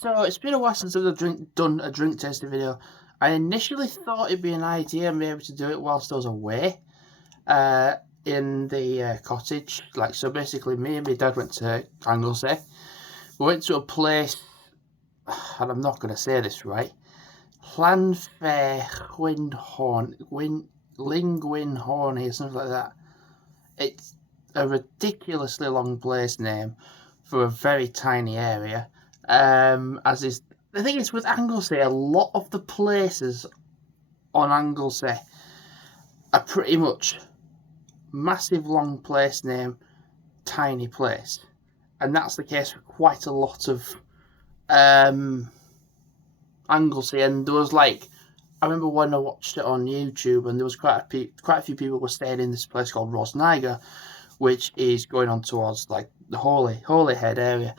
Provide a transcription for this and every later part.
So it's been a while since I've done a drink tasting video. I initially thought it'd be an idea maybe to do it whilst I was away uh, in the cottage. Like, so basically me and my dad went to Anglesey. We went to a place, and I'm not going to say this right, Lingwinhorny or something like that. It's a ridiculously long place name for a very tiny area. As is the thing is with Anglesey, a lot of the places on Anglesey are pretty much massive long place name, tiny place, and that's the case for quite a lot of Anglesey. And there was like, I remember when I watched it on YouTube, and there was quite a few people were staying in this place called Rosniger, which is going on towards like the Holyhead area.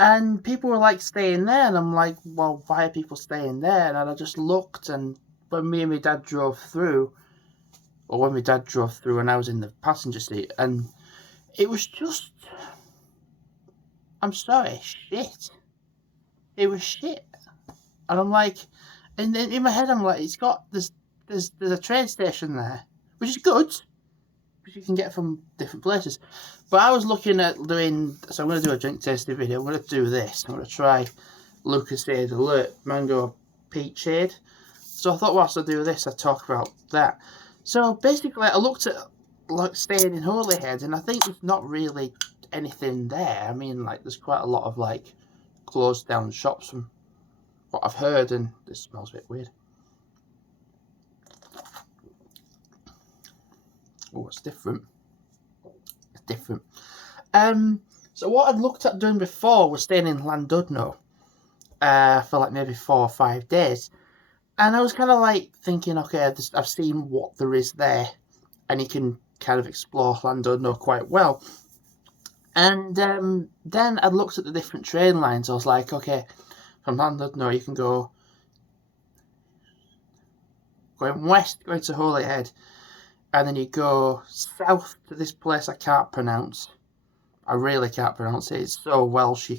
And people were like staying there, and I'm like, well, why are people staying there? And I just looked, and when me and my dad drove through, and I was in the passenger seat, and it was just, I'm sorry, shit. It was shit. And I'm like, and then in my head, I'm like, there's a train station there, which is good, which you can get from different places. But I was looking at doing, so I'm going to do a drink tasting video. I'm going to do this. I'm going to try Lucozade Alert Mango Peachade. So I thought whilst I do this, I'd talk about that. So basically, I looked at like staying in Holyhead, and I think there's not really anything there. I mean, like, there's quite a lot of like closed down shops from what I've heard, and this smells a bit weird. Oh, it's different. It's different. So what I'd looked at doing before was staying in Llandudno for like maybe 4 or 5 days. And I was kind of like thinking, okay, I've seen what there is there, and you can kind of explore Llandudno quite well. And then I looked at the different train lines. I was like, okay, from Llandudno you can go going west, going to Holyhead, and then you go south to this place I can't pronounce. I really can't pronounce it. It's so Welsh I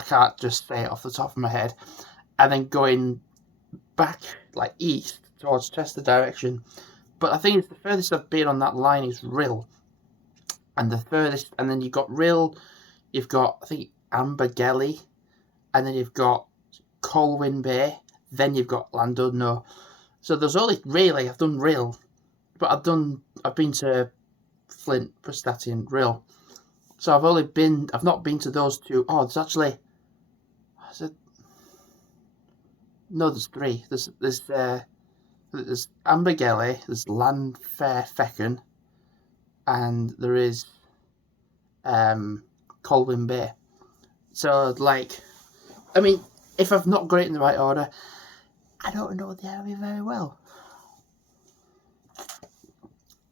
can't just say it off the top of my head. And then going back like east towards Chester direction. But I think it's the furthest I've been on that line is Rhyl. And the furthest, and then you've got Rhyl, you've got, I think, Ambergelly, and then you've got Colwyn Bay, then you've got Llandudno. So there's only really, I've done Rhyl, but I've been to Flint, Prestatty, and Rhyl. So I've not been to those two. Oh, there's actually, no, there's 3. There's Ambergelly, there's Llanfairfechan, and there is Colwyn Bay. So, like, I mean, if I've not got it in the right order, I don't know the area very well.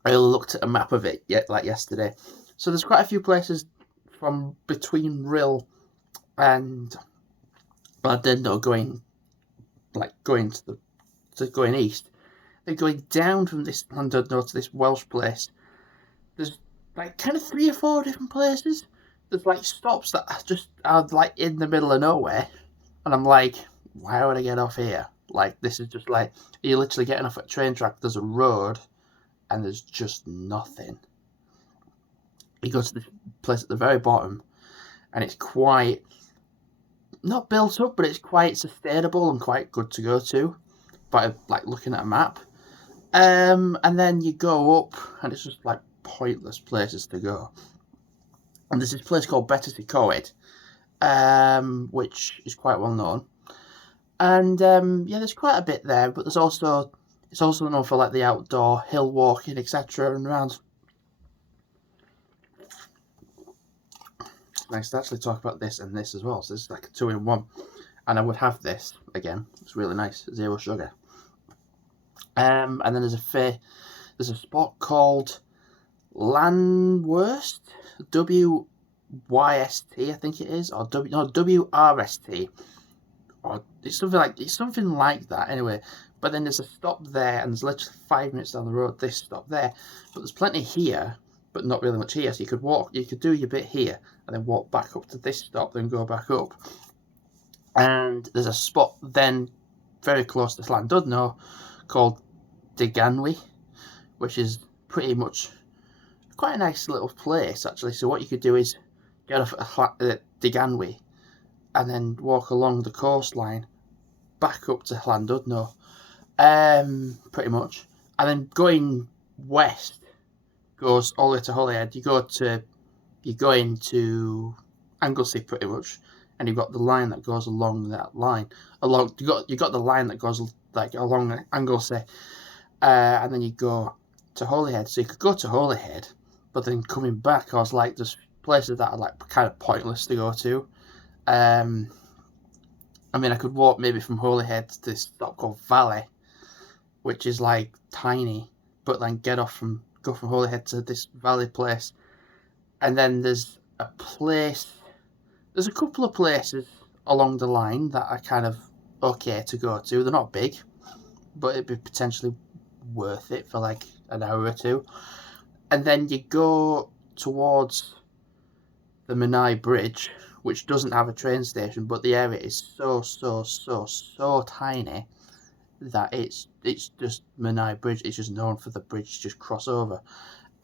I looked at a map of it like yesterday. So there's quite a few places from between Rhyl and Llandudno going east. They're going down from this Llandudno to this Welsh place. There's like kind of 3 or 4 different places. There's like stops that are like in the middle of nowhere, and I'm like, why would I get off here? Like, this is just like, you're literally getting off at a train track. There's a road, and there's just nothing. You go to this place at the very bottom, and it's quite not built up, but it's quite sustainable and quite good to go to by like looking at a map. And then you go up, and it's just like pointless places to go. And there's this place called Betty Coed, which is quite well known. And yeah, there's quite a bit there, but it's also known for like the outdoor hill walking, etc. and around. It's nice to actually talk about this and this as well. So this is like a 2-in-1, and I would have this again. It's really nice, 0 sugar. And then there's a spot called Llanwrst, WYST, I think it is, or WRST, or it's something like that. Anyway, but then there's a stop there, and there's literally 5 minutes down the road this stop there. But there's plenty here, but not really much here. So you could do your bit here, and then walk back up to this stop, then go back up. And there's a spot then very close to Llandudno called Deganwy, which is pretty much quite a nice little place actually. So what you could do is get off at Deganwy and then walk along the coastline back up to Llandudno, pretty much, and then going west goes all the way to Holyhead. You go into Anglesey pretty much, and you've got the line that goes along that line. You got the line that goes like along Anglesey, and then you go to Holyhead. So you could go to Holyhead, but then coming back, I was like, there's places that are like kind of pointless to go to. I mean, I could walk maybe from Holyhead to this stop called Valley, which is like tiny, but then go from Holyhead to this Valley place, and then there's a couple of places along the line that are kind of okay to go to. They're not big, but it'd be potentially worth it for like an hour or two. And then you go towards the Menai Bridge, which doesn't have a train station, but the area is so tiny that it's just Menai Bridge. It's just known for the bridge just cross over,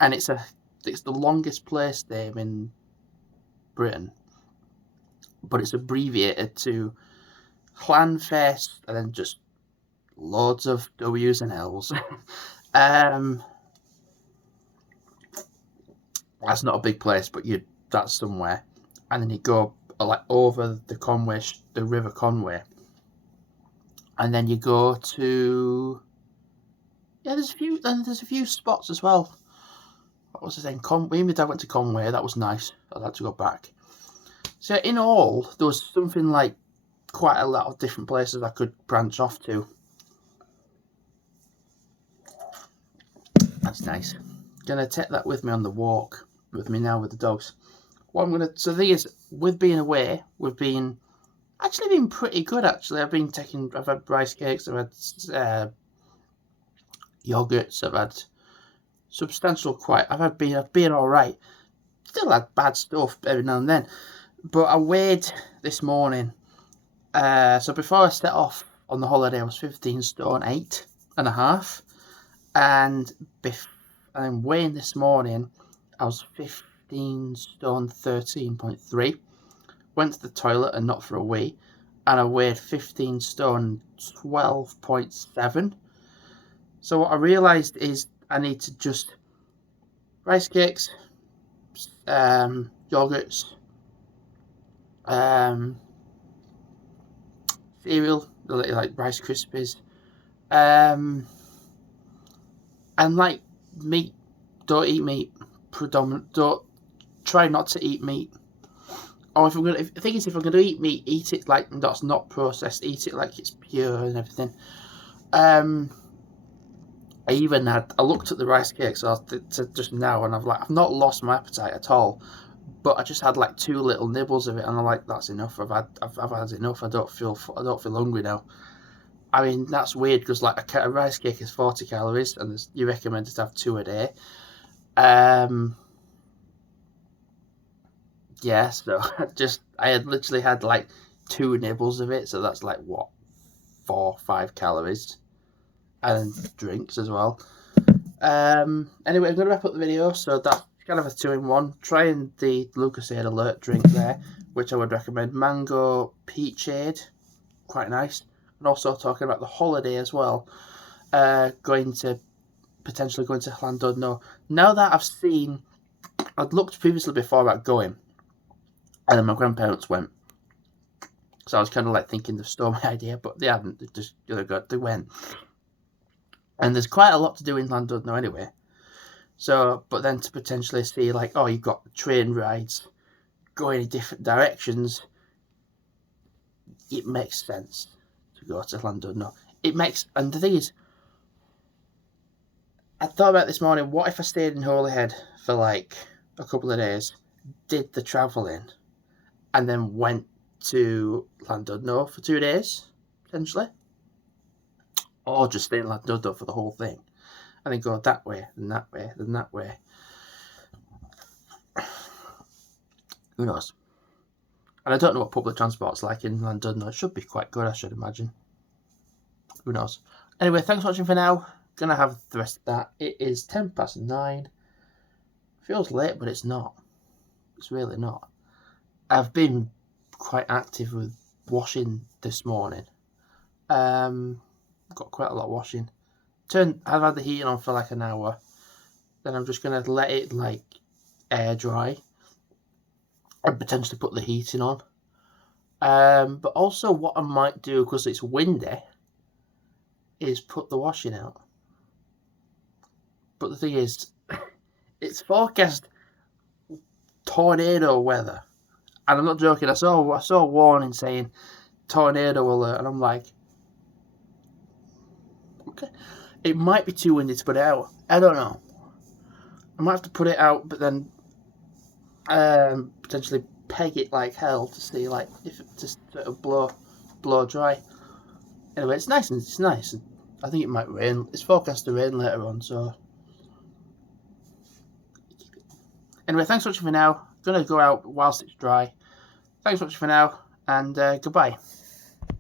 and it's the longest place name in Britain, but it's abbreviated to Llanfest and then just loads of W's and L's. That's not a big place, but that's somewhere. And then you go like over the River Conway, and then you go to there's a few spots as well. What was the name? Me and my dad went to Conway. That was nice. I'd like to go back. So in all, there was something like quite a lot of different places I could branch off to. That's nice. Gonna take that with me on the walk with me now with the dogs. So the thing is, with being away, we've been pretty good actually. I've had rice cakes, I've had yogurts, I've had I've been alright. Still had bad stuff every now and then. But I weighed this morning. So before I set off on the holiday, I was 15 stone 8.5. And I'm weighing this morning, I was 15 stone 13.3. Went to the toilet and not for a wee, and I weighed 15 stone 12.7. So what I realised is I need to just rice cakes, yogurts, cereal, like Rice Krispies, and like meat. Don't eat meat. Don't try not to eat meat. Or if I'm gonna eat meat, eat it like that's not processed. Eat it like it's pure and everything. I looked at the rice cakes just now, and I've not lost my appetite at all, but I just had like 2 little nibbles of it, and I'm like, that's enough. I've had enough. I don't feel hungry now. I mean, that's weird because like a rice cake is 40 calories, and you recommend to have 2 a day. Yeah, so I had literally had like 2 nibbles of it, so that's like what, 4-5 calories, and drinks as well. Anyway, I'm gonna wrap up the video. So that's kind of a 2-in-1. Trying the Lucozade Alert drink there, which I would recommend. Mango Peachade, quite nice. And also talking about the holiday as well. Potentially going to Llandudno. Now that I'd looked previously before about going, and then my grandparents went. So I was kind of like thinking they've stolen my idea, but they hadn't. They went. And there's quite a lot to do in Llandudno anyway. So, but then to potentially see like, oh, you've got train rides going in different directions, it makes sense to go to Llandudno. And the thing is, I thought about this morning, what if I stayed in Holyhead for like a couple of days, did the travelling, and then went to Llandudno for 2 days, potentially? Or just stay in Llandudno for the whole thing, and then go that way, then that way, then that way. Who knows? And I don't know what public transport's like in London. It should be quite good, I should imagine. Who knows? Anyway, thanks for watching for now. Gonna have the rest of that. It is 9:10. Feels late, but it's not. It's really not. I've been quite active with washing this morning. Got quite a lot of washing. I've had the heating on for like an hour. Then I'm just gonna let it like air dry and potentially put the heating on. But also what I might do, because it's windy, is put the washing out. But the thing is, it's forecast tornado weather. And I'm not joking, I saw a warning saying tornado alert, and I'm like, okay, it might be too windy to put it out. I don't know. I might have to put it out, but then potentially peg it like hell to see like if it just sort of blow dry. Anyway, it's nice. I think it might rain. It's forecast to rain later on, so anyway, thanks for watching for now. Gonna go out whilst it's dry. Thanks for watching for now, and goodbye.